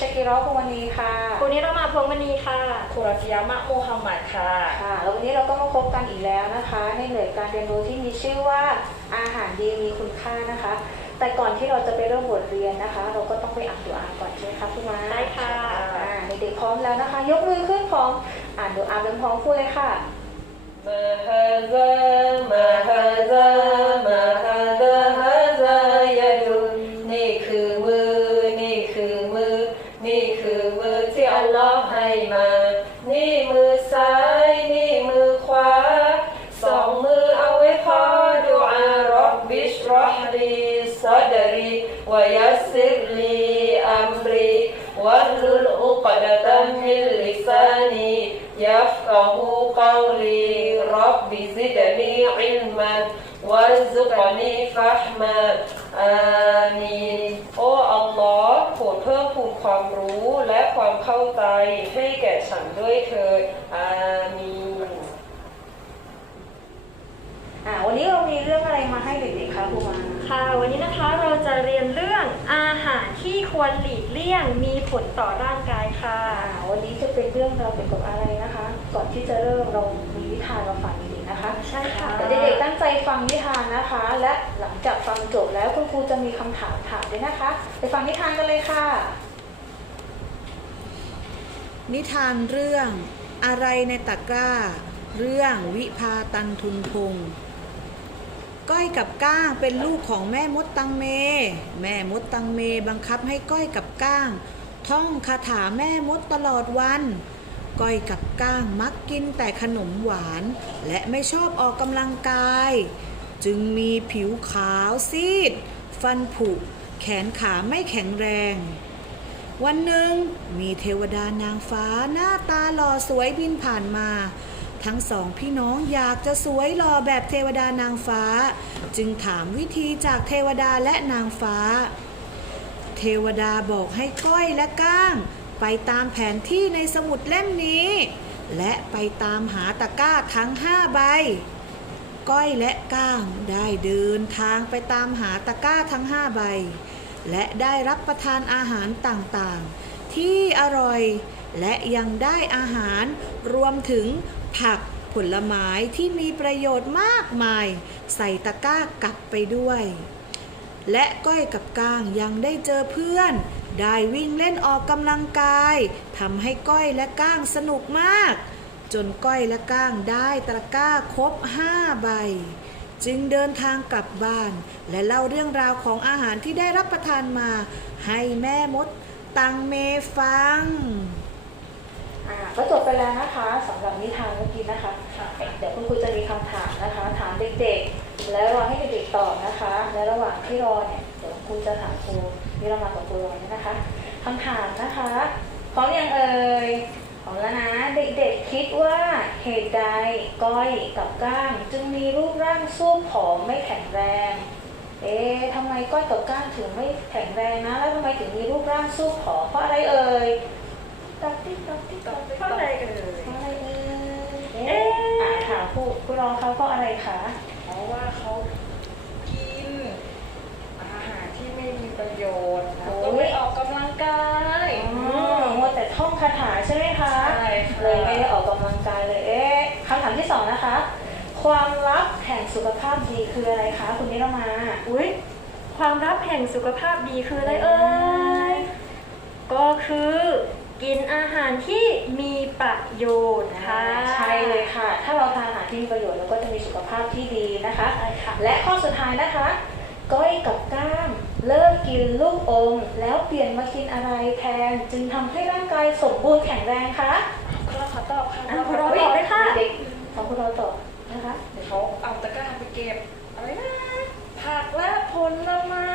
ชากิรอพวันนี้ค่ะคุณนิรมาพวงมณีค่ะคุรฟิยามะมูฮัมหมัดค่ะ ค่ะ แล้ววันนี้เราก็มาพบกันอีกแล้วนะคะ ในหน่วยการเรียนรู้ที่มีชื่อว่าอาหารดีมีคุณค่านะคะ แต่ก่อนที่เราจะไปเริ่มบทเรียนนะคะ เราก็ต้องไปอ่านดูอาก่อนใช่ไหมคะคุณมาได้ค่ะอ่าเด็กๆพร้อมแล้วนะคะ ยกมือขึ้นพร้อมอ่านดูอาเป็นพร้อมพูดเลยค่ะ มาฮาซามาฮาซามาฮาซาฮาซายาดุนนี่คือมือ นี่คือมือ นี่คือมือที่อัลลอฮ์ให้มา นี่มือซ้าย นี่มือขวา สองมือเอาไว้ขอดุอารับบิชรอฮลีซัดรีวะยัสซิรลีอัมรี واحلل عقدة من لساني يفقه قولي رب زدني علما وارزقني فهما آمين โอ้อัลลอฮ์โปรดเพิ่มพูนความรู้และความเข้าใจให้แก่ฉันด้วยเถิดอามีน อ่า วันนี้เรามีเรื่องอะไรมาให้เด็กๆคะคุณมา ค่ะ วันนี้นะคะเราจะเรียนเรื่องอาหารที่ควรหลีก ก เลี่ยงมีผลต่อร่างกายค่ะอ่าวันนี้จะเป็นเรื่องราวเกี่ยวกับอะไรนะคะ ก่อนที่จะเริ่มเรามีนิทานมาฝากเด็กๆนะคะ ใช่ค่ะแต่เด็กๆตั้งใจฟังนิทานนะคะ และหลังจากฟังจบแล้วคุณครูจะมีคำถามถามด้วยนะคะ ไปฟังนิทานกันเลยค่ะ นิทานเรื่องอะไรในตะกร้า เรื่องวิพาตันทุนพงศ์ ก้อยกับก้างเป็นลูกของแม่มดตังเม แม่มดตังเมบังคับให้ก้อยกับก้าง ท่องคาถาแม่มดตลอดวัน ก้อยกับก้างมักกินแต่ขนมหวาน และไม่ชอบออกกำลังกาย จึงมีผิวขาวซีด ฟันผุ แขนขาไม่แข็งแรง วันหนึ่งมีเทวดานางฟ้าหน้าตาหล่อสวยบินผ่านมา ทั้งสองพี่น้องอยากจะสวยหล่อแบบเทวดานางฟ้า จึงถามวิธีจากเทวดาและนางฟ้า เทวดาบอกให้ก้อยและก้าง ไปตามแผนที่ในสมุดเล่มนี้ และไปตามหาตะก้าทั้งห้าใบ ก้อยและก้างได้เดินทางไปตามหาตะก้าทั้งห้าใบ และได้รับประทานอาหารต่างๆ ที่อร่อยและยังได้อาหารรวมถึง ผักผลไม้ที่มีประโยชน์มากมาย ใส่ตะกร้ากลับไปด้วย และก้อยกับก้างยังได้เจอเพื่อน ได้วิ่งเล่นออกกำลังกายทำให้ก้อยและก้างสนุกมาก จนก้อยและก้างได้ตะกร้าครบห้าใบ จึงเดินทางกลับบ้าน และเล่าเรื่องราวของอาหารที่ได้รับประทานมา ให้แม่มดตังเมฟังก็จบไปแล้วนะคะ ระหว่างที่รอเนี่ยเดี๋ยวครูจะถามครูนี่เรามากับครูรอเนี่ยนะคะคำถามนะคะพร้อมยังเอ่ยพร้อมแล้วนะเด็กๆคิดว่าเหตุใดก้อยกับก้าง จึงมีรูปร่างสู้ผอมไม่แข็งแรง เอ๊ะทำไมก้อยกับก้างถึงไม่แข็งแรงนะ แล้วทำไมถึงมีรูปร่างสู้ผอมเพราะอะไรเอ่ยตอบติ๊กตอบติ๊กตอบติ๊กเพราะอะไรเอ่ยเพราะอะไรเอ่ยเอ๊ะถามผู้ผู้รองเขาเพราะอะไรคะเพราะว่าเขากิน อาหารที่ไม่มีประ โยชน์แล้วก็ไม่ออกกำลังกายอ๋อมัวแต่ท่องคาถาใช่ไหมคะใช่ค่ะเลยไม่ได้ออกกำลังกายเลย เอ๊ะคำถามที่สองนะคะ ความลับแห่งสุขภาพดีคืออะไรคะคุณนิรมาอุ๊ยความลับแห่งสุขภาพดีคืออะไรเอ่ยก็คือกินอาหารที่มีประโยชน์ค่ะใช่เลยค่ะ ถ้าเราทานอาหารที่มีประโยชน์เราก็จะมีสุขภาพที่ดีนะคะใช่ค่ะและข้อสุดท้ายนะคะ ก้อยกับก้าม เลิกกินลูกอมแล้วเปลี่ยนมากินอะไรแทน จึงทำให้ร่างกายสมบูรณ์แข็งแรงคะครูขอตอบค่ะอะครูรอตอบเลยค่ะเด็กๆของคุณเราตอบนะคะเดี๋ยวเขาเอาตะกร้าไปเก็บอะไรนะผักและผลไม้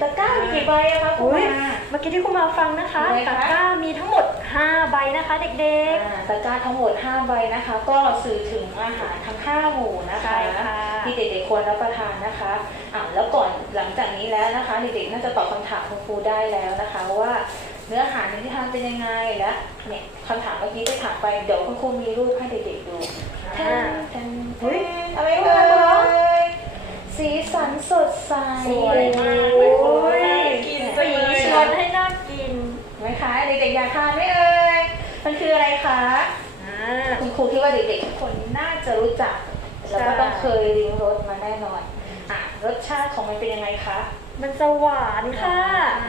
ตะกร้ามีกี่ใบอะคะคุณอุ๊ยมาเมื่อกี้ที่คุณมาฟังนะคะมีไหมคะตะกร้ามีทั้งหมด 5 ใบนะคะเด็กอ่าตะกร้าทั้งหมด 5 ใบนะคะ ก็สื่อถึงอาหารทั้ง 5 หมู่นะคะใช่ค่ะ ที่เด็กๆควรรับประทานนะคะอ่าแล้วก่อนหลังจากนี้แล้วนะคะเด็กๆน่าจะตอบคำถามคุณครูได้แล้วนะคะ ว่าเนื้อหาในนิทานเป็นยังไงและเนี่ยคำถามเมื่อกี้ที่ถามไปเดี๋ยวคุณครูมีรูปให้เด็กๆดูแทนแทนแทนอะไรเอ่ยสีสันสดใสสวยมากเลยโอ้ยกินจัสีงเลยชวนให้น่ากินไหมคะเด็กๆอยากทานไหมเอ่ยมันคืออะไรคะอ่าคุณครูคิดว่าเด็กๆทุกคนน่าจะรู้จัก แล้วก็ต้องเคยลิ้มรสมาแน่นอนอะรสชาติของมันเป็นยังไงคะมันจะหวานค่ะ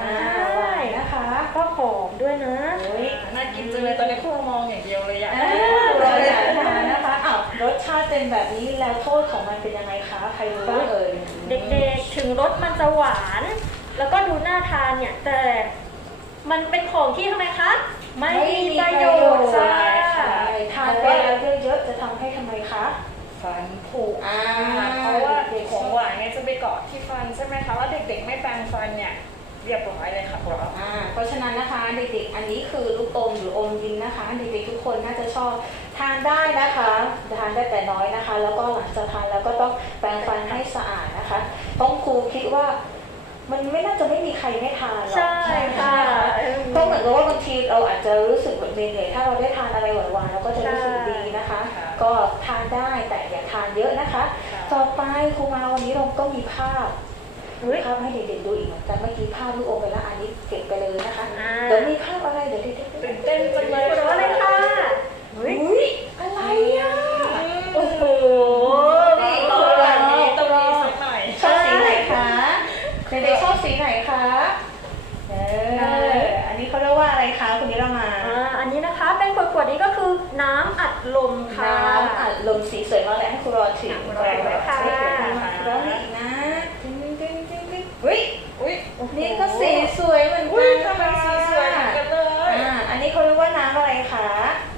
อ่าใช่หวานนะคะ ก็หอมด้วยนะโอ้ยน่ากินจังเลยตอนนี้ครูมองอย่างเดียวเลยอยากอ่ากินเราอยากทานนะคะอ้าวรสชาติเป็นแบบนี้แล้วโทษของมันเป็นยังไงคะใครรู้บ้างเอ่ยเด็กๆถึงรสมันจะหวาน แล้วก็ดูน่าทานเนี่ยแต่มันเป็นของที่ทำไมคะไม่มีประโยชน์ใช่ค่ะทานไปแล้วเยอะๆจะทำให้ทำไมคะ ฟันผุอ่าเพราะว่าของหวานเนี่ยจะไปเกาะที่ฟันใช่ไหมคะแล้วเด็กๆไม่แปรงฟันเนี่ยเรียบร้อยเลยค่ะครูอ่าเพราะฉะนั้นนะคะเด็กๆ อันนี้คือลูกอมหรืออมยิ้มนะคะ เด็กๆทุกคนน่าจะชอบทานได้นะคะทานได้แต่น้อยนะคะ แล้วก็หลังจากทานแล้วก็ต้องแปรงฟันให้สะอาดนะคะ ต้องครูคิดว่า มันไม่น่าจะไม่มีใครไม่ทานหรอกใช่ค่ะก็เหมือนกับว่าบางทีเราอาจจะรู้สึกเหมือนเหนื่อยๆถ้าเราได้ทานอะไรหวานๆเราก็จะรู้สึกดีนะคะ ก็ทานได้แต่อย่าทานเยอะนะคะ ต่อไปครูมาวันนี้เราก็มีภาพเฮ้ยภาพให้เด็กๆดูอีกเหมือนกันเมื่อกี้ภาพลูกอมไปแล้วอันนี้เก็บไปเลยนะคะอ่าเดี๋ยวมีภาพอะไรเดี๋ยวเด็กๆตื่นเต้นจังเลยร้อนเลยค่ะเฮ้ย อุ้ยอะไรอะ โอ้โห นี่ ต ตั อ วน แบบ นี้ นี้ ต้ ตั อง ว มีสักหน่อย ชอบสีไหนคะเด็กๆชอบสีไหนคะเอออันนี้เขาเรียกว่าอะไรคะคุณนิรมา อ่าอันนี้นะคะเป็นขวดๆนี้ก็คือน้ำอัดลมค่ะ น้ำอัดลมสีสวยมากเลยให้ครูรอถือ ครูรอถือค่ะ แล้วมีอีกนะติ๊งติ๊งติ๊งติ๊งอุ้ย อุ้ย นี่ก็สีสวยเหมือน อุ้ย กัน ทำไมสีสวยเหมือนกันเลย อ่าอันนี้เขาเรียกว่าน้ำอะไรคะ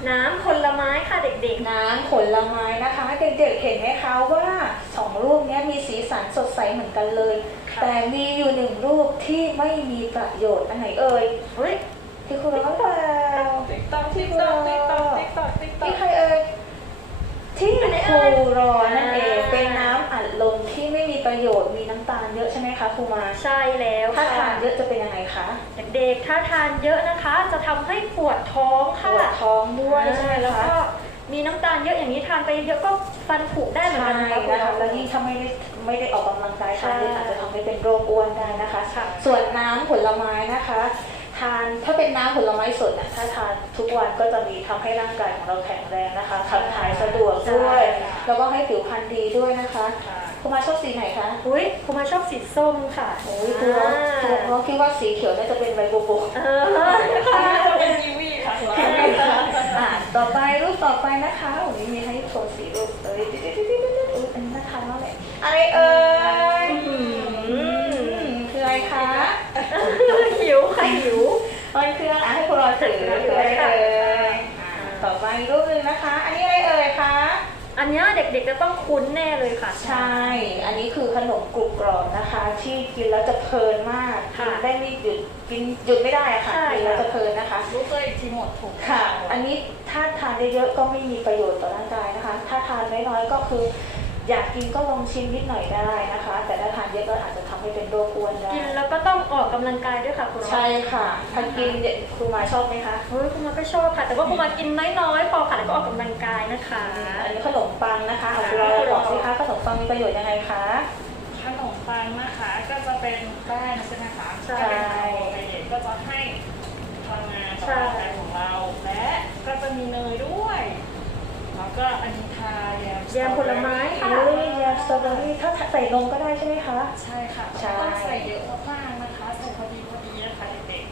น้ำผลไม้ค่ะเด็ก น้ำผ ลไม้นะคะ เด็กๆเห็นไหมคะว่าสองรูปเนี้ยมีสีสันสดใสเหมือนกันเลย แต่มีอยู่หนึ่งรูปที่ไม่มีประโยชน์อันไหนเอ่ยๆเฮ้ยคือคุณรู้เปล่าติ๊กต๊อกติ๊กต๊อกติ๊กต๊อกติ๊กต๊อกติ๊กต๊อที่กใครเอ่ยที่ครูรอนั่นเองเป็นน้ำอัดลมที่ไม่มีประโยชน์มีน้ำตาลเยอะใช่ไหมคะครูมาใช่แล้วถ้าค่ะทานเยอะจะเป็นยังไงคะเด็กๆถ้าทานเยอะนะคะ จะทำให้ปวดท้องปค่ะวดท้องด้วยใช่ไหมแล้วคะก็ มีน้ำตาลเยอะอย่างนี้ทานไปเยอะก็ฟันผุได้เหมือนใช่กันนะคะนะคะแล้วยิ่งถ้าไม่ได้ไม่ได้ออกกำลังกายทานเยอะอาจจะทำให้เป็นโรคอ้วนได้นะคะ ค่ะ ส่วนน้ำผลไม้นะคะ ทานถ้าเป็นน้ำผลไม้สดน่ะถ้าทานทุกวันก็จะมีทำให้ร่างกายของเราแข็งแรงนะคะขับถ่ายสะดวกด้วยแล้วก็ให้ผิวพรรณดีด้วยนะคะค่ะคุณมาชอบสีไหนคะอุ้ยคุณมาชอบสีส้มค่ะโอ้ยคุณน้องคุณน้องคิดว่าสีเขียวน่าจะเป็นใบโบโบ เออค่ะเป็นกีวีค่ะครูอ่า ต่อไปรูปต่อไปนะคะวันนี้มีให้โชว์สีรูปเอ้ยอุ๊ยอันนี้น่าทานมากเลยอะไรเอ่ยอืมคืออะไรคะหิวค่ะหิวมันคืออะไรให้พวกเราถือคืออะไรเอ่ยอ่าต่อไปรูปหนึ่งนะคะ อันนี้อะไรเอ่ยคะ อันเนี้ยเด็กๆจะต้องคุ้นแน่เลยค่ะ ใช่ อันนี้คือขนมกรุบกรอบนะคะ ที่กินแล้วจะเพลินมากกิค่ะนได้ไม่หยุดกินหยุดไม่ได้อะค่ะใช่ กินแล้วจะเพลินนะคะ รู้ตัวอีกทีหมดถูกค่ะ อันนี้ถ้าทานเยอะๆก็ไม่มีประโยชน์ต่อร่างกายนะคะ ถ้าทานน้อยๆก็คือ อยากกินก็ลองชิมนิดหน่อยได้นะคะ แต่ถ้าทานเยอะก็อาจจะทำให้เป็นโรคอ้วนได้กินแล้วก็ต้องออกกำลังกายด้วยค่ะคุณน้องใช่ค่ะถ้ากินเนี่ยครูมาชอบไหมคะเฮ้ยคุณมาก็ชอบค่ะ แต่ว่าคุณมากินน้อยๆพอค่ะแล้วก็ออกกำลังกายนะคะ อันนี้ขนมปังนะคะเอาคุณเราบอกสิคะขนมปังมีประโยชน์ยังไงคะ ขนมปังนะคะก็จะเป็นแป้งใช่ไหมคะใช่ ก็เป็นคาร์โบไฮเดรตก็จะให้พลังงานต่อร่างกายของเรา และก็จะมีเนยด้วยแล้ว ก็อันนี้ทาแยมแยมผลไม้ค่ะเอ้ยยาสตรอเบอรี่ถ้าใส่นมก็ได้ใช่ไหมคะ ใช่ค่ะใช่ ต้องใส่เยอะมากๆนะคะใส่พอดีพอดีนะคะเด็ก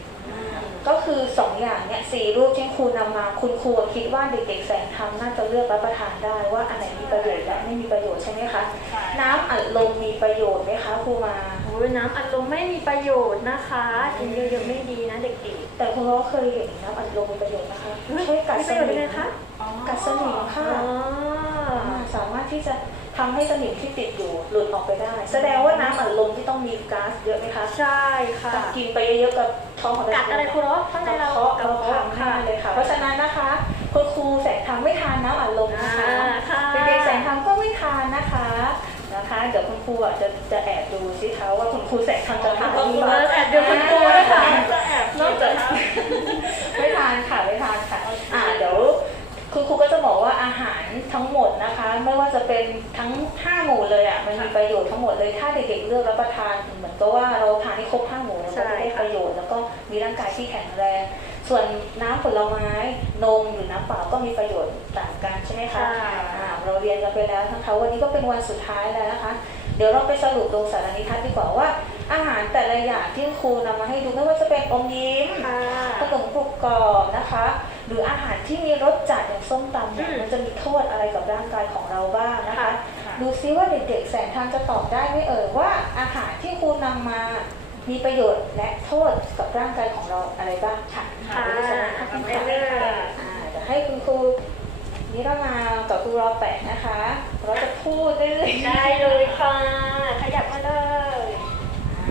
ก็คือสองอย่างเนี่ยสี่รูปที่ครูนำมาคุณครูคิดว่าเด็กๆแสงทำน่าจะเลือกรับประทานได้ว่าอันไหนมีประโยชน์และไม่มีประโยชน์ใช่ไหมคะๆค่ะน้ำอัดลมมีประโยชน์ไหมคะครูมาโอ้ยน้ำอัดลมไม่มีประโยชน์นะคะกินเยอะๆไม่ดีนะเด็กแต่คุณก็เคยเห็นน้ำอัดลมมีประโยชน์นะคะๆช่วยกัดมีสประโยชน์นิยังไงมคะอ๋อ กัดสนิมค่ะอ๋ออ่าสามารถที่จะทำให้สนิมที่ติดอยู่หลุดออกไปได้ แสดงว่าน้ำอัดลมที่ต้องมีก๊าซเยอะไหมคะใช่ค่ะกินไปเยอะๆกับท้องของเรากัดอะไรคุณล้อข้างในกระเราเพาะกกระระเพาะเพาะค่ะค่ะเลยค่ะ เพราะฉะนั้นนะคะคุณครูแสงทำไม่ทานน้ำอัดลมนะคะอ่าค่ะเด็กๆแสงทำก็ไม่ทานนะคะนะคะเดี๋ยวคุณครูอะจะจะแอบดูสิคะว่าคุณครูแสงทำจะทานหรือเปเอล่าอแอบดูคุณครูด้วยค่ะจะแอบนอกจากไม่ทานค่ะไม่ทานค่ะอ่าเดี๋ยว คุณครูก็จะบอกว่าอาหารทั้งหมดนะคะ ไม่ว่าจะเป็นทั้งห้าหมู่เลยอะมันมีประโยชน์ทั้งหมดเลยถ้าเด็กๆเลือกรับประทานเหมือนกับว่าเราทานให้ครบห้าหมู่แล้วก็จะได้ประโยชน์แล้วก็มีร่างกายที่แข็งแรง ส่วนน้ำผลไม้นมหรือน้ำเปล่าก็มีประโยชน์ต่างกันใช่ไหมคะอ่าเราเรียนกันไปแล้วนะคะวันนี้ก็เป็นวันสุดท้ายแล้วนะคะ เดี๋ยวเราไปสรุปลงสารนิทัศน์ดีกว่าว่า อาหารแต่ละอย่างที่ครูนำมาให้ดูไม่ว่าจะเป็นอมยิ้มค่ะขนมกรุบกรอบนะคะ หรืออาหารที่มีรสจัดอย่าง ส้มตำเนี่ยอืมมันจะมีโทษอะไรกับร่างกายของเราบ้างนะคะค่ะดูซิว่าเด็กๆแสนทางจะตอบได้ไหมเอ่ยว่าอาหารที่ครูนำมามีประโยชน์และโทษกับร่างกายของเราอะไรบ้างค่ะค่ะเดี๋ยวดิฉันให้ทำไปค่ะเรื่อยอ่าเดี๋ยวให้คุณครูนิรมากับครูรอแปะนะคะ เราจะพูดได้เลยได้เลยค่ะ ขยับมาเลยอ่า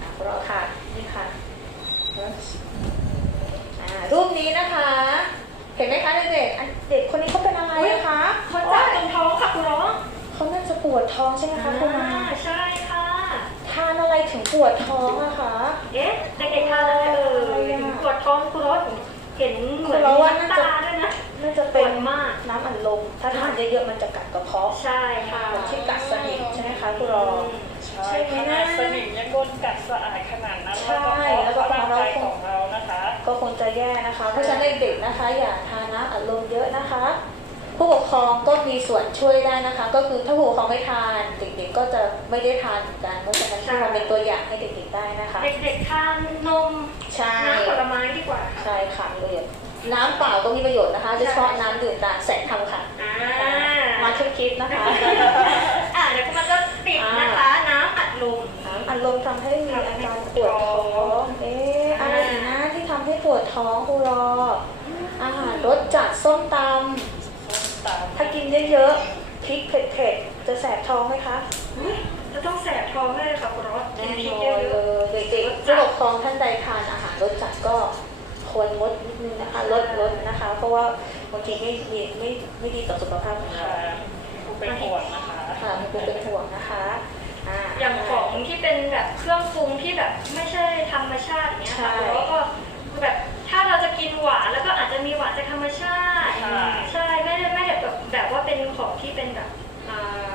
อ่าครูรอค่ะ นี่ค่ะอ่ารูปนี้นะคะ เห็นไหมคะเด็กๆอันเด็กคนนี้เขาเป็นอะไรนะคะเขาจับตรงท้องค่ะคุณร้องเขาน่าจะปวดท้องใช่ไหมคะคุณมาอ่าใช่ค่ะ ทานอะไรถึงปวดท้องอะคะ เอ๊ะเด็กๆทานอะไรเอ่ยถึงปวดท้องคุณร้องเห็นเหมือนคุณร้องว่าน่าน้ำจะตาด้วยนะ น่าจะปเป็วนดมากน้ำอัดลมถ้าทานเยอะๆมันจะกัดกระเพาะใช่ค่ะเหมือนที่กัดสนิทใช่ไหมคะคุณรอใช่ขนาดสนิมยังโดนกัดสะอาดขนาดนั้นใช่แล้วก็แล้วก็ร่างกายของเรานะคะ ก็คงจะแย่นะคะ เพราะฉะนั้นเด็กๆนะคะ อย่าทานน้ำอัดลมเยอะนะคะ ผู้ปกครองก็มีส่วนช่วยได้นะคะ ก็คือถ้าผู้ปกครองไม่ทานเด็กๆก็จะไม่ได้ทานเหมือนกันเพราะฉะนั้นที่เราเป็นตัวอย่างให้เด็กๆได้นะคะ เด็กๆทานนมใช่น้ำผลไม้ดีกว่าค่ะใช่ค่ะเลย น้ำเปล่าก็มีประโยชน์นะคะโดยเฉพาะน้ำดื่มตามแสงธรรมค่ะ อ่ามาทุกคลิปนะคะ อ่าเดี๋ยวมันจะปิดนะคะ น้ำอัดลมน้ำอัดลมทำให้มีอาการปวดท้องเอ๊ะอะไรอีกนะที่ทำให้ปวดท้องครูรอ อาหารรสจัดส้มตำถ้ากินเยอะๆพริกเผ็ดๆจะแสบท้องไหมคะอุ๊ยจะต้องแสบท้องเลยค่ะคุณรสกิแน่นพรินกอนเยเลอะยเด็กๆผู้ปกครองท่านใดทานอาหารรสจัดก็ ควรงดนิดนึงนะคะลดลดนะคะ เพราะว่าบางทีไม่ไม่ไม่ไม่ดีต่อสุขภาพของเราค่ะผู้เป็นห่วงนะคะค่ะมีคุณเป็นห่วงนะคะอ่าๆอย่างของที่เป็นแบบเครื่องปรุงที่แบบไม่ใช่ธรรมชาติอย่างเงี้ยค่ะใช่แล้วก็แบบถ้าเราจะกินหวานแล้วก็อาจจะมีหวานจากธรรมชาติใช่ใช่ไม่ได้ไม่ได้แบบแบบว่าเป็นของที่เป็นแบบอ่า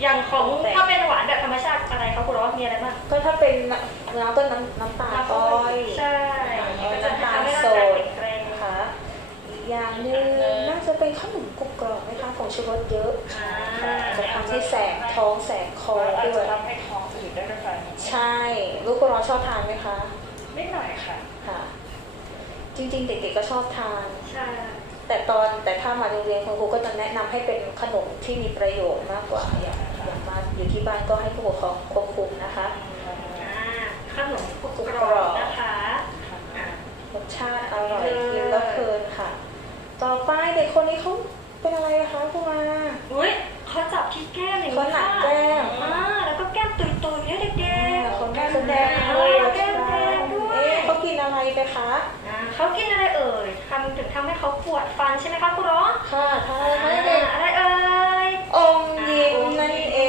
อย่างของถ้าเป็นหวานแบบธรรมชาติอะไรคะคุณรสมีอะไรบ้างก็ถ้าเป็นน้ำน้ำก็น้ำน้ำตาลอ้อยใช่ ก็จะทำให้ร่างกายแข็งแรงนะคะอีกอย่างหนึ่งน่าจะเป็นขนมกรุบกรอบไหมคะของชูรสเยอะอ่าจะทำให้แสบท้องแสบคออาจด้วจะยทำให้ท้องอืดได้ด้วยค่ะใช่ลูกกุรอชอบทานไหมคะนิดหน่อยค่ะ ค่ะ จริงๆ เด็กๆก็ชอบทาน ใช่แต่ตอนแต่ถ้ามาโรงเรียนคุณครูก็จะแนะนำให้เป็นขนมที่มีประโยชน์มากกว่าอย่างอย่างมาอยู่ที่บ้านก็ให้ผู้ปกครองควบคุมนะคะ อ่าขนมกรุบกรอบนะคะอ่า รสชาติอร่อยกินแล้วเพลินค่ะ ต่อไปเด็กคนนี้เขาเป็นอะไรอะคะคุณมาอุ้ยเขาจับที่แก้มอย่างเขาหนักแก้มอ่าแล้วก็แก้มตุยๆเนี่ยเด็กๆคนแม่แสดงเลเลยยแก้มแดงด้วยเอ๊ะเขากินอะไรไปคะอ่าเขากินอะไรเอ่ยทำถึงทำให้เขาปวดฟันใช่ไหมคะคุณร้องค่ะทานอะไรคะอ่าเด็กอะไรเอ่ยอมยิ้มนั่นเอ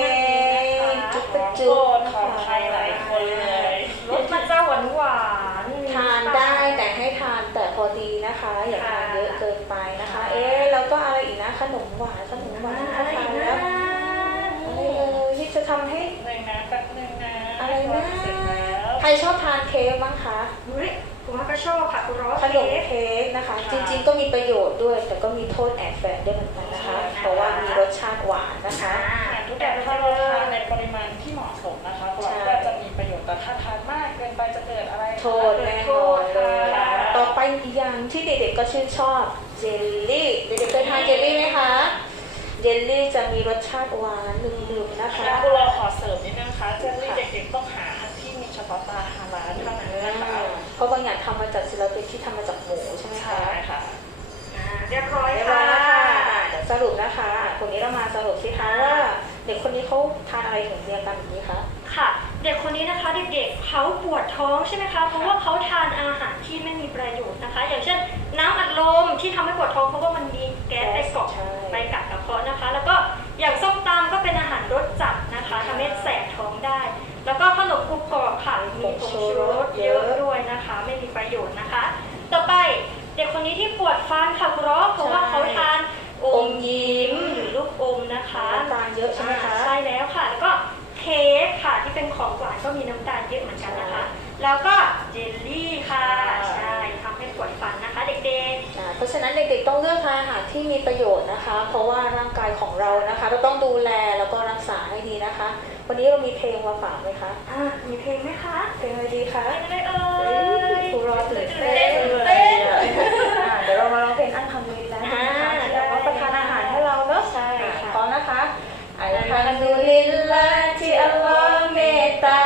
งจุ๊บขปะองจุ๊โปรบดของใครหลายคนเลยรสมันจะหวานหวานๆทานได้แต่ ให้ทานแต่พอดีนะคะ อย่าทานเยอะเกินไปนะคะ เอ๊ะแล้วก็อะไรอีกนะขนมหวานขนมหวานอะไรทาอีนกแล้นะวอะไรเลยที่จะทำให้หนึ่งนะแป๊บหนึงนะอะไรนะเสร็จแล้วใครชอบทานเค้กบ้างคะอุ้ยคุณว่าก็ชอบค่ะคุณร้องขนมเค้กนะคะจริงๆก็มีประโยชน์ด้วย แต่ก็มีโทษแอบแฝงด้วยเหมือนกันนะคะเพราะว่ามีรสชาติหวานนะคะอ่าอาหารทุกอย่างถ้าเราทานในปริมาณที่เหมาะสมนะคะเราก็จะมีประโยชน์แต่ถ้าทานมากเกินไปจะเกิดอะไร โทษแน่นอนเลยต่อไปอีกอย่างที่เด็กๆก็ชื่นชอบเจลลี่เด็กๆเคยทานเจลลี่ไหมคะเจลลี่จะมีรสชาติหวานนุ่มๆนะคะแล้วเราขอเสริมนิดนึงนะคะเจลลี่เด็กๆต้องหาที่มีเฉพาะตาฮาลาลเท่านั้นนะคะเพราะบางอย่างทำมาจากซิลาเปนที่ทำมาจากหมูใช่ไหมคะใช่ค่ะอ่าเรียบร้อยเรียบร้ค่ะอยแล้วค่ะอะเดี๋ยวสรุปนะคะอะคนนี้เรามาสรุปสิคะว่าเด็กคนนี้เขาทานอะไรถึงเรียนกันแบบนี้คะค่ะ เด็กคนนี้นะคะเด็กๆเขาปวดท้องใช่ไหมคะเพราะว่าเขาทานอาหารที่ไม่มีประโยชน์นะคะ อย่างเช่น น้ำอัดลมที่ทำให้ปวดท้องเพราะว่ามันมีแก๊สไปเกาะใช่ไปกัดกระเพาะนะคะ แล้วก็อย่างส้มตำก็เป็นอาหารรสจัดนะคะทำให้แสบท้องได้ แล้วก็ขนมกรุบกรอบค่ะมีผงชูรสเยอะด้วยนะคะ ไม่นี้ที่ปวดฟันค่ะคุณรอเพราะว่าเขาทานอมยิ้มหรือลูกอมนะคะน้ำตาลเยอะใช่ไหมคะใช่แล้วค่ะแล้วก็ เค้กค่ะที่เป็นของหวานก็มีน้ำตาลเยอะเหมือนกันนะคะ แล้วก็เจลลี่ค่ะใช่ทำให้ปวดฟันนะคะ เด็กอ่าเพราะฉะนั้นเด็กๆต้องเลือกทานอาหารที่มีประโยชน์นะคะ เพราะว่าร่างกายของเรานะคะเราต้องดูแลแล้วก็รักษาให้ดีนะคะ วันนี้เรามีเพลงมาฝากไหมคะๆอะมีเพลงไหมคะเพลงอะไรดีคะเพลงอะไรเอ่เอ้ยยครูรอตื่นตื่เต้นนเต้นเลเต้ยนอ่าเดี๋ยวเรามาร้องเพลงอันทำเวลานะคะที่เรา อัลฮัมดุลิลลาห์ที่อัลลอฮ์เมตตา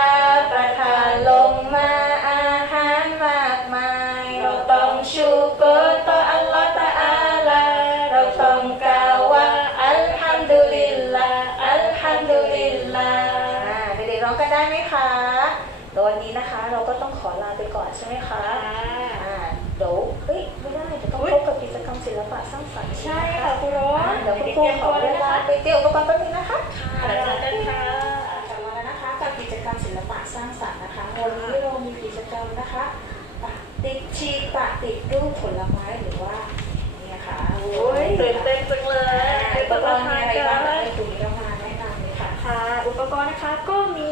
ประทานลงมาอาหารมากมาย เราต้องชูกรต่ออัลลอฮ์ตะอาลาเราต้องกล่าวว่าอัลฮัมดุลิลลาห์อัลฮัมดุลิลลาห์อ่าเด็กๆร้องกันได้ไหมคะแล้ววันนี้นะคะเราก็ต้องขอลาไปก่อนใช่ไหมคะอ่าเดี๋ยวเฮ้ยไม่ได้เดี๋ยวต้องพบกับกิจกรรมศิลปะสร้าง ใช่ค่ะคุณรออ่าเดี๋ยวคุณครูขอเวลาไปเตรียมอุปกรณ์แป๊บนึงนะคะเดี๋ยวเจอกันค่ะกลับมาแล้วนะคะกับกิจกรรมศิลปะสร้างสรรค์นะคะวันนี้เรามีกิจกรรมนะคะปะติดชีปะติดรูปผลไม้หรือว่านี่นะคะโอ้ยตื่นเต้นจังเลยอุปกรณ์มีอะไรบ้างเดี๋ยวให้คุณนิรมาแนะนำเลยค่ะค่ะอุปกรณ์นะคะก็มี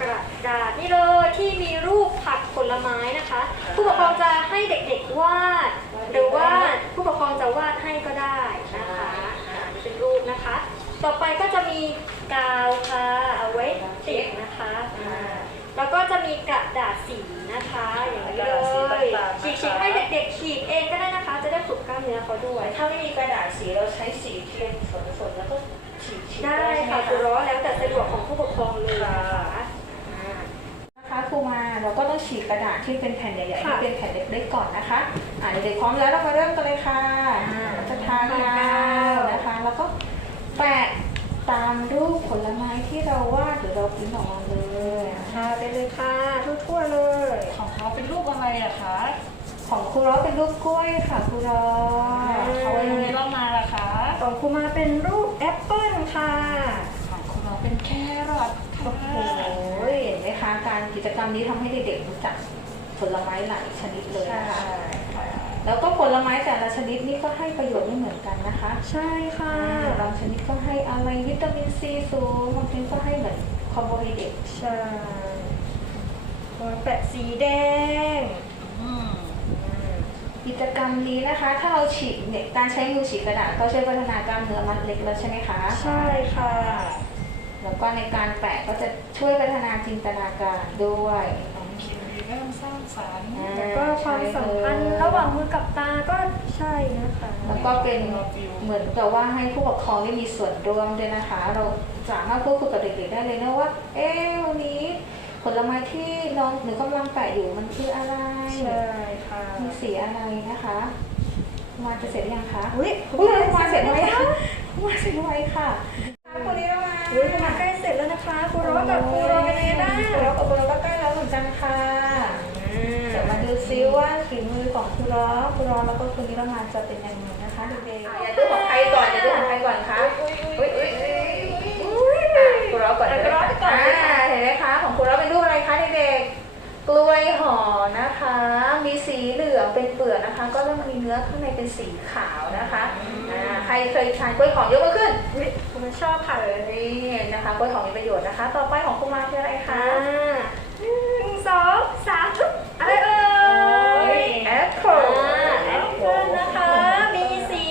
กระดาษนี่เลยที่มีรูปผักผลไม้นะคะ ผู้ปกครองจะให้เด็กๆวาดหรือว่า ผู้ปกครองจะวาดให้ก็ได้นะคะอ่านี่เป็นรูปนะคะ ต่อไปก็จะมีกาวค่ะเอาไว้ติดนะคะอ่าแล้วก็จะมีกระดาษสีนะคะ อย่างนี้เลยฉีกๆให้เด็กๆขีดเองก็ได้นะคะ จะได้ฝึกกล้ามเนื้อเขาด้วย ถ้าไม่มีกระดาษสีเราใช้สีเทียนสนๆแล้วก็ฉีดๆได้ใช่หมค่ะคุณร้อแล้วแต่สะดวกของผู้ปกครองเลยนะคะนะคะครูมาเราก็ต้องฉีกกระดาษที่เป็นแผ่นใหญ่ๆค่ะที่เป็นแผ่นเล็กๆก่อนนะคะอ่า เด็กๆพร้อมแล้วเรามาเริ่มกันเลยค่ะอ่าเราจะทานยาวนะคะ แล้วก็แปะตามรูปผลไม้ที่เราวาดหรือเราพิมพ์ออกมาเลยทาไปเลยค่ะทั่วๆเลย ของเขาเป็นรูปอะไรอะคะ ของครูร้อเป็นรูปกล้วยค่ะครูร้อเขาวันนี้เรามาละคะ ของครูมาเป็นรูปแอปเปิ้ลค่ะ ของคุณเราเป็นแครอทค่ะ โอ้โหเห็นไหมคะการกิจกรรมนี้ทำให้เด็กๆรู้จักผลไม้หลายชนิดเลยใช่นะคะค่ะ แล้วก็ผลไม้แต่ละชนิดนี่ก็ให้ประโยชน์ไม่เหมือนกันนะคะ ใช่ค่ะบางชนิดก็ให้อะไรวิตามินซีสูงบางชนิดก็ให้เหมือนคาร์โบไฮเดรตใช่โอ้ยแปะสีแดงอืมกิจกรรมนี้นะคะ ถ้าเราฉีกเนี่ยการใช้มือฉีกกระดาษก็ช่วยพัฒนากล้ามเนื้อมัดเล็กแล้วใช่ไหมคะใช่ค่ะแล้วก็ในการแปะก็จะช่วยพัฒนาจินตนาการด้วย สร้างสรรค์อ่า แล้วก็ความสัมพันธ์ระหว่างมือกับตาก็ใช่นะคะ แล้วก็เป็นเหมือนกับว่าให้ผู้ปกครองได้มีส่วนร่วมด้วยนะคะ เราสามารถพูดคุยกับเด็กๆได้เลยนะว่า เอ๊ะวันนี้ผลไม้ที่น้องหนูกำลังแปะอยู่มันคืออะไรใช่ค่ะมีสีอะไรนะคะมาจะเสร็จหรือยังคะ อุ้ย อุ้ยมาเสร็จไวค่ะมาเสร็จไวค่ะ ซิว่าฝีมือของครูร้อครูร้อแล้วก็คนนี้เรามาจะเป็นยังไงนะคะเด็กๆอย่าดูของใครก่อนอย่าดูของใครก่อนคะอุ้ยอุ้ยอุ้ยอะครูร้อก่อนเลยค่ะอ่าเห็นไหมคะของครูร้อเป็นรูปอะไรคะเด็กๆกล้วยห่อนะคะ มีสีเหลืองเป็นเปลือกนะคะ ก็ต้องมีเนื้อข้างในเป็นสีขาวนะคะอ่าใครเคยทานกล้วยหอมยกมือขึ้นอุ๊ยครูมาชอบค่ะนี่นะคะกล้วยหอมมีประโยชน์นะคะ ต่อไปของคุณมาคืออะไรคะอ่าหนึ่งสองสามทุกอะไรเอ่ย แอปเปิล อ่าแอปเปิ้ลนะคะ มีสี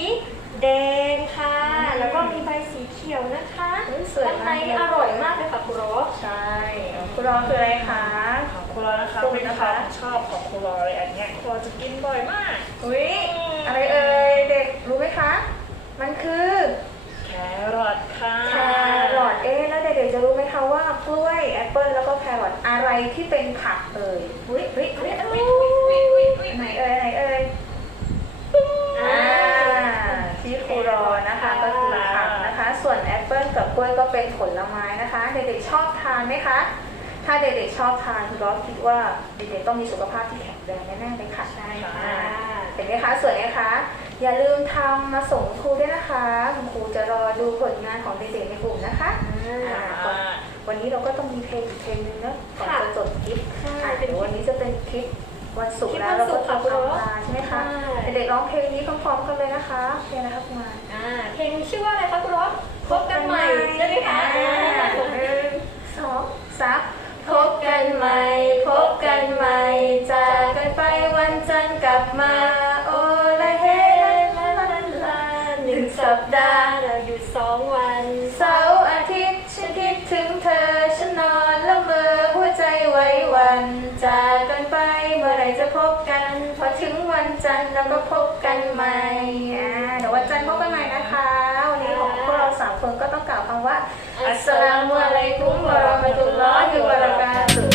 แดงค่ะ แล้วก็มีใบสีเขียวนะคะ สวย ข้างใน มาก นี่อร่อยมากเลยค่ะครูรส ใช่คุณรอคืออะไรคะ ของครูเรา นะคะเป็นความชอบของครูเราเลยอันเนี้ยครูเราจะกินบ่อยมากอุ้ยอะไรเอ่ยเด็กรู้ไหมคะ มันคือแครอทค่ะแครอทเอ๊ะแล้วเด็กๆจะรู้ไหมคะว่ากล้วยแอปเปิลแล้วก็แครอทอะไรที่เป็นผักเอ่ยอุ้ยอุ้ยอุ้ยอุ้ยไหนเอ่ยไหนเอ่ยอ่าที่ครูรอนะคะก็คือผักนะคะ ส่วนแอปเปิลกับกล้วยก็เป็นผลไม้นะคะ เด็กๆชอบทานไหมคะ ถ้าเด็กๆชอบทานคุณรอคิดว่าเด็กๆต้องมีสุขภาพที่แข็งแรงแน่ๆเลยค่ะใช่ค่ะอ่าเห็นไหมคะสวยไหมคะอย่าลืมทำมาส่งครูด้วยนะคะคุณครูจะรอดูผลงานของเด็กๆในกลุ่มนะคะอ่าก่อนวันนี้เราก็ต้องมีเพลงอีกเพลงนึงนะก่อนจะจบคลิปค่ะอะเดี๋ยววันนี้จะเป็นคลิปวันศุกร์แล้วเราก็ทำวันอังคารใช่ไหมคะเด็กๆร้องเพลงนี้พร้อมๆกันเลยนะคะเพลงนะคะคุณมาอ่าเพลงชื่อว่าอะไรคะคุณรถพบกันใหม่ใช่ไหมคะอ่าหนึ่งสองสาม พบกันใหม่ พบกันใหม่ จากกันไปวันจันทร์กลับมา โอละเฮลาลาลาหนึ่งสัปดาห์เราหยุดสองวัน เสาร์อาทิตย์ฉันคิดถึงเธอ ฉันนอนละเมอหัวใจไว้วัน จากกันไปเมื่อไหรจะพบกัน พอถึงวันจันทร์เราก็พบกันใหม่อ่าเดี๋ยววันจันทร์พบกันใหม่ คนก็ต้องกล่าวคำว่า อัสสลามุอะลัยกุมวะเราะมะตุลลอฮิวะบะเราะกาตุฮ์